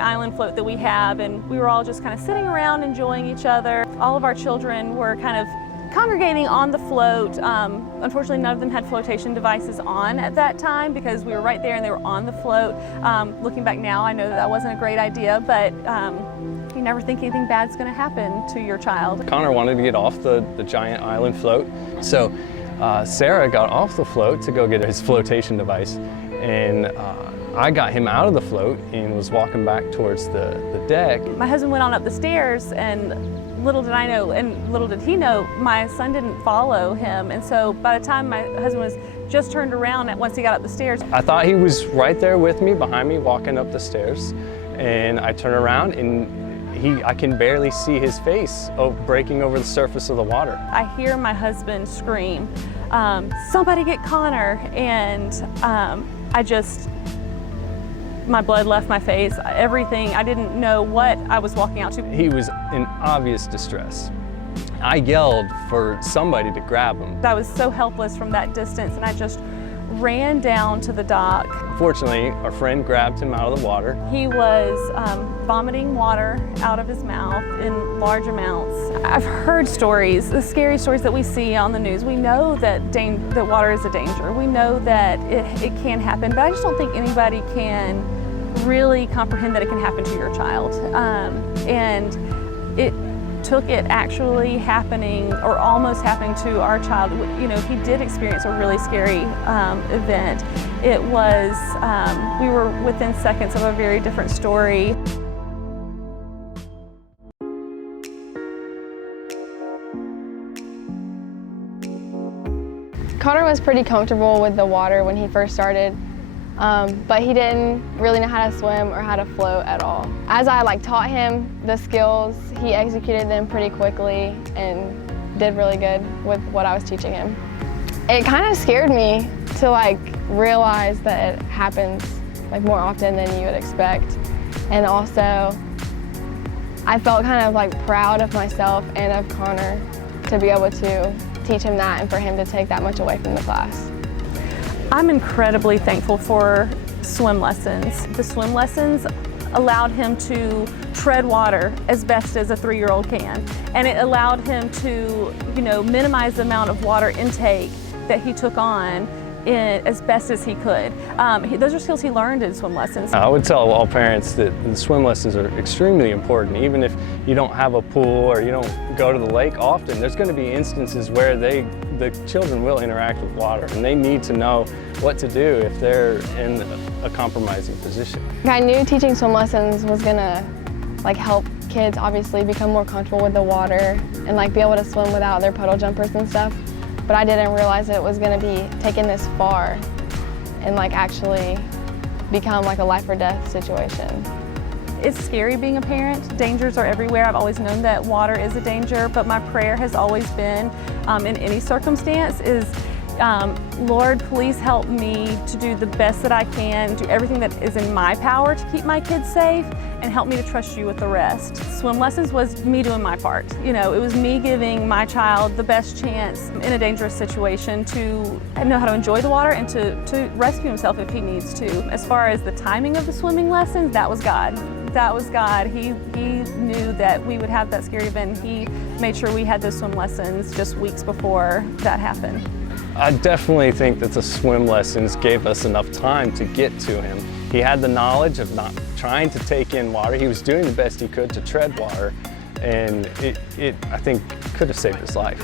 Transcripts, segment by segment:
island float that we have, and we were all just kind of sitting around enjoying each other. All of our children were kind of congregating on the float. Unfortunately, none of them had flotation devices on at that time because we were right there and they were on the float. Looking back now, I know that wasn't a great idea, but you never think anything bad's going to happen to your child. Connor wanted to get off the giant island float, so Sarah got off the float to go get his flotation device, and I got him out of the float and was walking back towards the deck. My husband went on up the stairs, and little did I know, and little did he know, my son didn't follow him. And so by the time my husband was just turned around once he got up the stairs. I thought he was right there with me, behind me, walking up the stairs. And I turn around and I can barely see his face breaking over the surface of the water. I hear my husband scream, "Somebody get Connor!" And my blood left my face, everything. I didn't know what I was walking out to. He was in obvious distress. I yelled for somebody to grab him. I was so helpless from that distance, and I just ran down to the dock. Fortunately, our friend grabbed him out of the water. He was vomiting water out of his mouth in large amounts. I've heard stories, the scary stories that we see on the news. We know that water is a danger. We know that it can happen, but I just don't think anybody can really comprehend that it can happen to your child. And it took it actually happening or almost happening to our child. You know, he did experience a really scary event. It was, we were within seconds of a very different story. Connor was pretty comfortable with the water when he first started, but he didn't really know how to swim or how to float at all. As I taught him the skills, he executed them pretty quickly and did really good with what I was teaching him. It kind of scared me to realize that it happens more often than you would expect. And also, I felt kind of proud of myself and of Connor to be able to teach him that and for him to take that much away from the class. I'm incredibly thankful for swim lessons. The swim lessons allowed him to tread water as best as a 3-year-old can. And it allowed him to, minimize the amount of water intake that he took on as best as he could. Those are skills he learned in swim lessons. I would tell all parents that the swim lessons are extremely important. Even if you don't have a pool or you don't go to the lake often, there's going to be instances where the children will interact with water, and they need to know what to do if they're in a compromising position. I knew teaching swim lessons was going to help kids obviously become more comfortable with the water and be able to swim without their puddle jumpers and stuff. But I didn't realize it was going to be taken this far and actually become a life or death situation. It's scary being a parent. Dangers are everywhere. I've always known that water is a danger, but my prayer has always been, in any circumstance, is Lord, please help me to do the best that I can, do everything that is in my power to keep my kids safe, and help me to trust you with the rest. Swim lessons was me doing my part. It was me giving my child the best chance in a dangerous situation to know how to enjoy the water and to rescue himself if he needs to. As far as the timing of the swimming lessons, that was God. That was God. He knew that we would have that scary event. He made sure we had those swim lessons just weeks before that happened. I definitely think that the swim lessons gave us enough time to get to him. He had the knowledge of not trying to take in water. He was doing the best he could to tread water, and it I think, could have saved his life.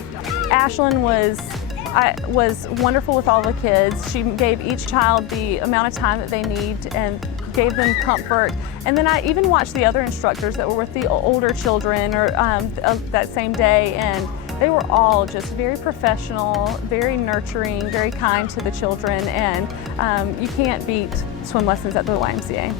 Ashlyn was wonderful with all the kids. She gave each child the amount of time that they need and gave them comfort. And then I even watched the other instructors that were with the older children or that same day, and they were all just very professional, very nurturing, very kind to the children, and you can't beat swim lessons at the YMCA.